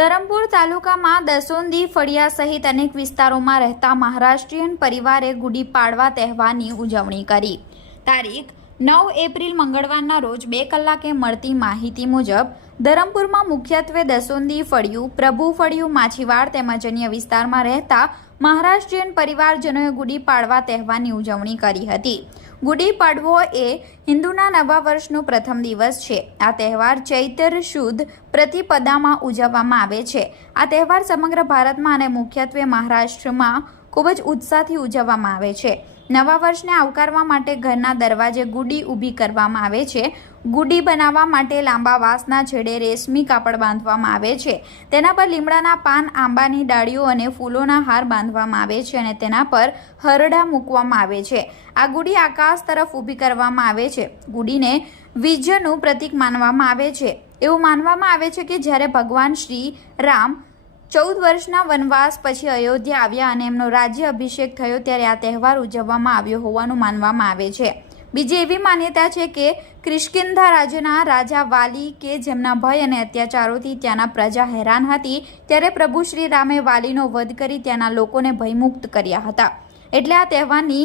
ધરમપુર તાલુકામાં દસોંદી ફળિયા સહિત અનેક વિસ્તારોમાં રહેતા મહારાષ્ટ્રીયન પરિવારે ગુડી પાડવા તહેવારની ઉજવણી કરી. તારીખ નવ એપ્રિલ મંગળવારના રોજ બે કલાકે મળતી માહિતી મુજબ, ધરમપુરમાં મુખ્યત્વે દસોંદી ફળિયું, પ્રભુ ફળિયું, માછીવાડ તેમજ અન્ય વિસ્તારમાં રહેતા મહારાષ્ટ્રીયન પરિવારજનોએ ગુડી પાડવા તહેવારની ઉજવણી કરી હતી. ગુડી પાડવો એ હિન્દુના નવા વર્ષનો પ્રથમ દિવસ છે. આ તહેવાર ચૈતર શુદ્ધ પ્રતિપદામાં ઉજવવામાં આવે છે. આ તહેવાર સમગ્ર ભારતમાં અને મુખ્યત્વે મહારાષ્ટ્રમાં ખૂબ જ ઉત્સાહથી ઉજવવામાં આવે છે. નવા વર્ષને આવકારવા માટે ઘરના દરવાજે ગુડી ઊભી કરવામાં આવે છે. ગુડી બનાવવા માટે લાંબા વાંસના છેડે રેશમી કાપડ બાંધવામાં આવે છે. તેના પર લીમડાના પાન, આંબાની ડાળીઓ અને ફૂલોના હાર બાંધવામાં આવે છે અને તેના પર હરડા મૂકવામાં આવે છે. આ ગુડી આકાશ તરફ ઊભી કરવામાં આવે છે. ગુડીને વિજયનું પ્રતીક માનવામાં આવે છે. એવું માનવામાં આવે છે કે જ્યારે ભગવાન શ્રી રામ ચૌદ વર્ષના વનવાસ પછી અયોધ્યા આવ્યા અને એમનો રાજ્ય અભિષેક થયો ત્યારે આ તહેવાર ઉજવવામાં આવ્યો હોવાનું માનવામાં આવે છે. બીજી એવી માન્યતા છે કે ક્રિષ્કિંધા રાજ્યના રાજા વાલી કે જેમના ભય અને અત્યાચારોથી ત્યાંના પ્રજા હેરાન હતી, ત્યારે પ્રભુ શ્રી રામે વાલીનો વધ કરી ત્યાંના લોકોને ભયમુક્ત કર્યા હતા. એટલે આ તહેવારની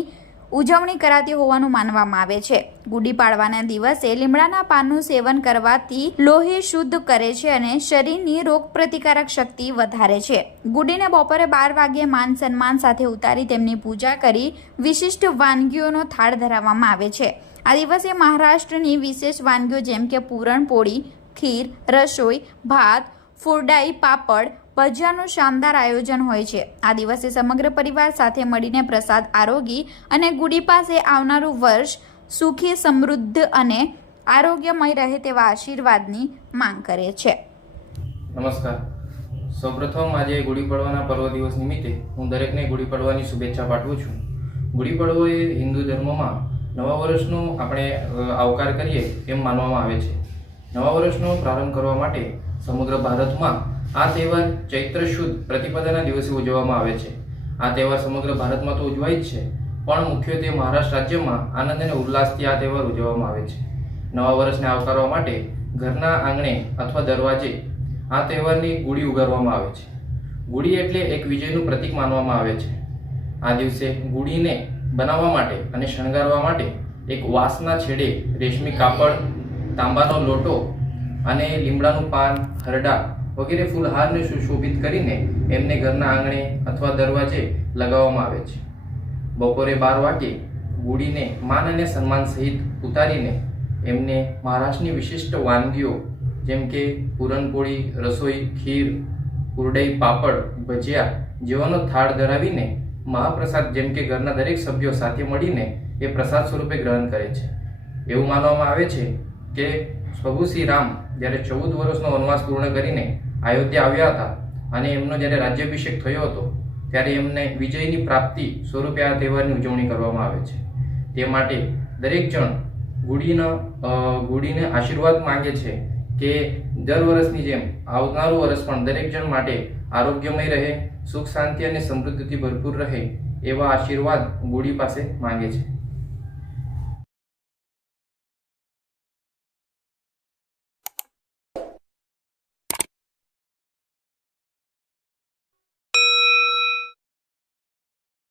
ઉજવણી કરાતી હોવાનું માનવામાં આવે છે. ગુડી પાડવાના દિવસે લીમડાના પાનનું સેવન કરવાથી લોહી શુદ્ધ કરે છે અને શરીરની રોગ પ્રતિકારક શક્તિ વધારે છે. ગુડીને બપોરે બાર વાગ્યે માન સન્માન સાથે ઉતારી તેમની પૂજા કરી વિશિષ્ટ વાનગીઓનો થાળ ધરાવવામાં આવે છે. આ દિવસે મહારાષ્ટ્રની વિશેષ વાનગીઓ જેમ કે પૂરણપોળી ખીર, રસોઈ, ભાત, ફુરડાઈ, પાપડ ભજીયાનું શાનદાર આયોજન હોય છે. આ દિવસે સમગ્ર પરિવાર સાથે મળીને પ્રસાદ આરોગી અને ગુડી પાસે આવનારું વર્ષ સુખી, સમૃદ્ધ અને આરોગ્યમય રહે તેવા આશીર્વાદની માંગ કરે છે. નમસ્કાર. સૌપ્રથમ આજે ગુડી પડવાના પર્વ દિવસ નિમિત્તે હું દરેકને ગુડી પડવાની શુભેચ્છા પાઠવું છું. ગુડી પડવો એ હિન્દુ ધર્મમાં નવા વર્ષનો આપણે આવકાર કરીએ એમ માનવામાં આવે છે. નવા વર્ષનો પ્રારંભ કરવા માટે સમગ્ર ભારતમાં આ તહેવાર ચૈત્ર શુદ્ધ પ્રતિપદાના દિવસે ઉજવવામાં આવે છે. આ તહેવાર સમગ્ર ભારતમાં તો ઉજવાય જ છે, પણ મુખ્યત્વે મહારાષ્ટ્ર રાજ્યમાં આનંદ અને ઉલ્લાસથી આ તહેવાર ઉજવવામાં આવે છે. નવા વર્ષને આવકારવા માટે ઘરના આંગણે અથવા દરવાજે આ તહેવારની ગુડી ઉગાડવામાં આવે છે. ગુડી એટલે એક વિજયનું પ્રતીક માનવામાં આવે છે. આ દિવસે ગુડીને બનાવવા માટે અને શણગારવા માટે એક વાંસના છેડે રેશમી કાપડ, તાંબાનો લોટો અને લીમડાનું પાન, હરડા વગેરે ફૂલહારને સુશોભિત કરીને એમને ઘરના આંગણે અથવા દરવાજે લગાવવામાં આવે છે. બપોરે બાર વાગે ગુડીને માન અને સન્માન સહિત ઉતારીને એમને મહારાષ્ટ્રની વિશિષ્ટ વાનગીઓ જેમ કે પૂરણપોળી રસોઈ, ખીર કુરડઈ પાપડ, ભજીયા જેવાનો થાળ ધરાવીને મહાપ્રસાદ જેમ કે ઘરના દરેક સભ્યો સાથે મળીને એ પ્રસાદ સ્વરૂપે ગ્રહણ કરે છે. એવું માનવામાં આવે છે કે પ્રભુ શ્રી રામ જ્યારે ચૌદ વર્ષનો વનવાસ પૂર્ણ કરીને અયોધ્યા આવ્યા હતા અને એમનો જ્યારે રાજ્યાભિષેક થયો હતો, ત્યારે એમને વિજયની પ્રાપ્તિ સ્વરૂપે આ તહેવારની ઉજવણી કરવામાં આવે છે. તે માટે દરેક જણ ગુડીના ગુડીને આશીર્વાદ માંગે છે કે દર વર્ષની જેમ આવનારું વર્ષ પણ દરેક જણ માટે આરોગ્યમય રહે, સુખ શાંતિ અને સમૃદ્ધિથી ભરપૂર રહે એવા આશીર્વાદ ગુડી પાસે માંગે છે.